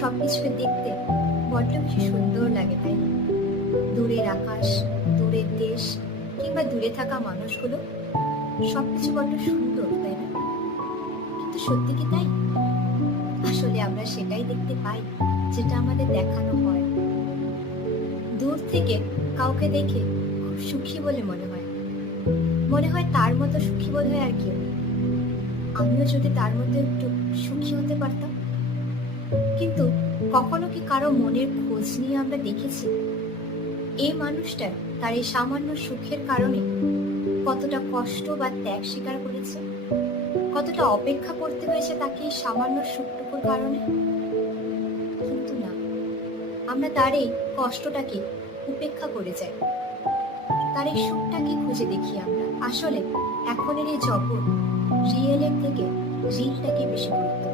সবকিছুকে দেখতে বড্ড বেশি সুন্দর লাগে, তাই না? দূরের আকাশ, দূরের দেশ কিংবা দূরে থাকা মানুষগুলো সবকিছু বড্ড সুন্দর, তাই না? কিন্তু সত্যি কি তাই? আসলে আমরা সেটাই দেখতে পাই যেটা আমাদের দেখানো হয়। দূর থেকে কাউকে দেখে খুব সুখী বলে মনে হয় তার মতো সুখী বোধ হয় আর কেউ নেই। আমিও যদি তার মতো একটু সুখী হতে পারতাম। কিন্তু কখনো কি কারো মনের খোঁজ নিয়ে আমরা দেখেছি এই মানুষটা তার এই সামান্য সুখের কারণে কতটা কষ্ট বা ত্যাগ স্বীকার করেছে, কতটা অপেক্ষা করতে হয়েছে তাকে এই সামান্য সুখটুকুর কারণে? কিন্তু না, আমরা তার এই কষ্টটাকে উপেক্ষা করে যাই, তার এই সুখটাকে খুঁজে দেখি আমরা। আসলে এখনের এই জগৎ রিয়েলের থেকে রিলটাকে বেশি গুরুত্ব